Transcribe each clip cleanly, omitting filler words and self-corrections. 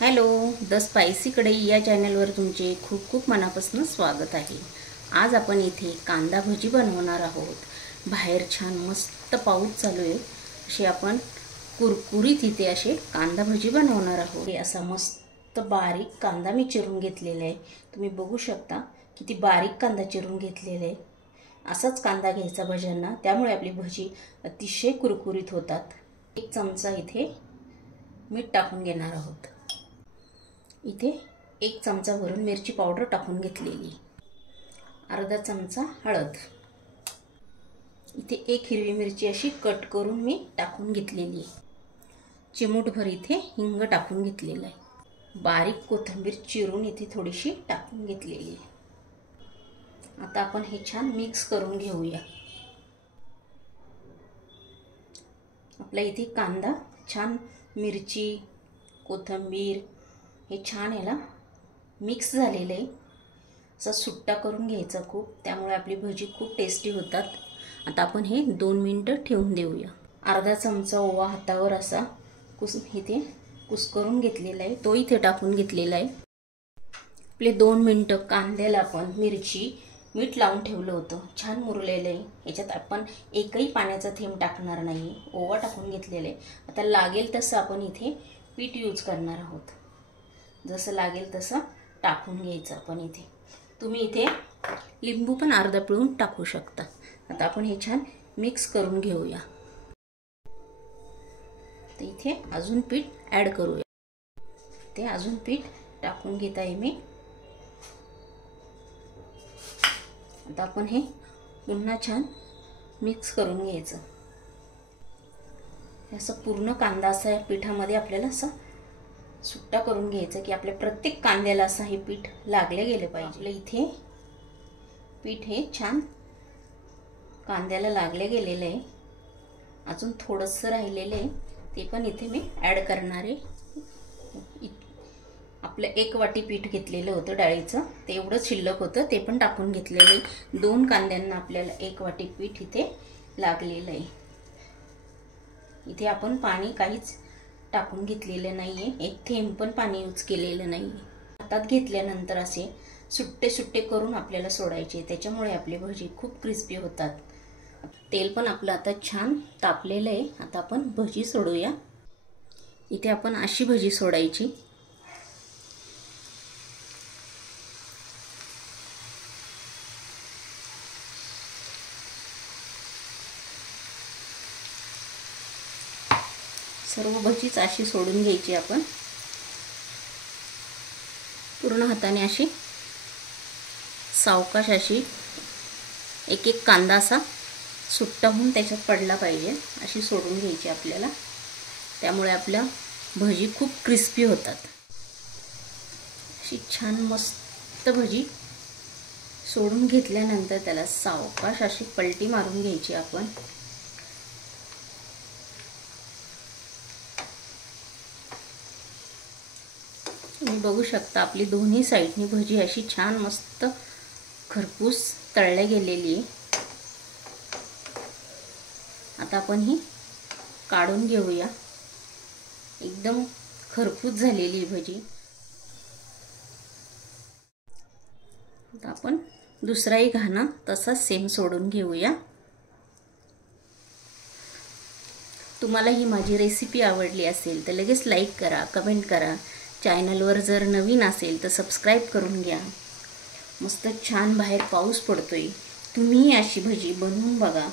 Hello, the spicy कढई या चॅनलवर तुमचे खूप खूप मनापासून स्वागत आहे। आज आपण इथे कांदा भजी बनवणार आहोत। बाहेर छान मस्त पाऊस चालू आहे, असे आपण कुरकुरीत इथे असे कांदा भजी बनवणार आहोत। असा मस्त बारीक कांदा मी चिरून घेतलेला आहे। तुम्ही बघू शकता किती बारीक कांदा चिरून घेतलेला आहे। असाच कांदा घ्यायचा भज्यांना, त्यामुळे आपली भजी अतिशय कुरकुरीत होतात। एक चमचा इथे मीठ टाकून घेणार आहोत। इथे एक चमचा भरून मिरची पावडर टाकून घेतलेली, अर्धा चमचा हळद, इथे एक हिरवी मिरची अशी कट करून मी टाकून घेतलेली आहे। चिमूटभर इथे हिंग टाकून घेतलेला आहे। बारीक कोथिंबीर चिरून इथे थोडीशी टाकून घेतलेली आहे। आता आपण हे छान मिक्स करून घेऊया। आपला इथे कांदा छान, मिरची, कोथिंबीर हे छान याला मिक्स झालेले आहे। असा सुट्टा करून घ्यायचा खूप, त्यामुळे आपली भजी खूप टेस्टी होतात। आता आपण हे 2 मिनिटं ठेवून देऊया। अर्धा चमचा ओवा हातावर असा इथे कुस्करून घेतलेला आहे, तो इथे टाकून घेतलेला आहे। आपले 2 मिनिटं कांद्याला आपण मिरची मीठ लावून ठेवलं होतं, छान मुरलेलं आहे। याच्यात आपण एकही पाण्याचा थेंब टाकणार नाही, ओवा टाकून घेतलेला आहे। आता लागेल तसं आपण इथे पीठ यूज करणार आहोत। जसं लागेल तसं टाकून घ्यायचं आपण इथे। तुम्ही इथे लिंबू पण अर्धा पिळून टाकू शकता। आता आपण हे छान मिक्स करून घेऊया। तर इथे अजून पीठ ॲड करूया। ते अजून पीठ टाकून घेत आहे मी। आता आपण हे पुन्हा छान मिक्स करून घ्यायचं। असं पूर्ण कांदा असा या पिठामध्ये आपल्याला असं सुट्टा करून घ्यायचं की आपल्या प्रत्येक कांद्याला असं हे पीठ लागले गेले पाहिजे। इथे पीठ हे छान कांद्याला लागले गेलेले आहे। अजून थोडंसं राहिलेलं आहे, ते पण इथे मी ॲड करणार आहे। आपलं 1 वाटी पीठ घेतलेलं होतं डाळीचं, ते एवढं शिल्लक होतं, ते पण टाकून घेतलेलं आहे। 2 कांद्यांना आपल्याला 1 वाटी पीठ इथे लागलेलं आहे। इथे आपण पाणी काहीच टाकून घेतलेलं नाहीये, एक थेंब पण पाणी यूज केलेलं नाही। हातात घेतल्यानंतर असे सुट्टे सुट्टे करून आपल्याला सोडायचे, त्याच्यामुळे आपली भजी खूप क्रिस्पी होतात। तेल पण आपलं आता छान तापलेलं आहे। आता आपण भजी सोडूया। इथे आपण अशी भजी सोडायची। सर्व भजीच अशी सोडून घ्यायची आपण। पूर्ण हाताने अशी सावकाश अशी एक एक कांदा असा सुट्टा होऊन त्याच्यात पडला पाहिजे, अशी सोडून घ्यायची आपल्याला। त्यामुळे आपल्या भजी खूप क्रिस्पी होतात। अशी छान मस्त भजी सोडून घेतल्यानंतर त्याला सावकाश अशी पलटी मारून घ्यायची आपण। तुम्ही बघू शकता आपली दोन्ही साईडनी भजी अशी छान मस्त खरपूस तळल्या गेलेली आहे। आता आपण ही काढून घेऊया। एकदम खरपूस झालेली भजी। आता आपण दुसराही घाना तसाच सेम सोडून घेऊया। तुम्हाला ही माझी रेसिपी आवडली असेल तर लगेच लाईक करा, कमेंट करा। चॅनलवर जर नवीन असेल तर सबस्क्राईब करून घ्या। मस्त छान बाहेर पाऊस पडतोय, तुम्हीही अशी भजी बनवून बघा।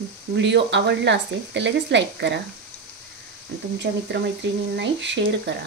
व्हिडिओ आवडला असेल तर लगेच लाईक करा आणि तुमच्या मित्रमैत्रिणींनाही शेअर करा।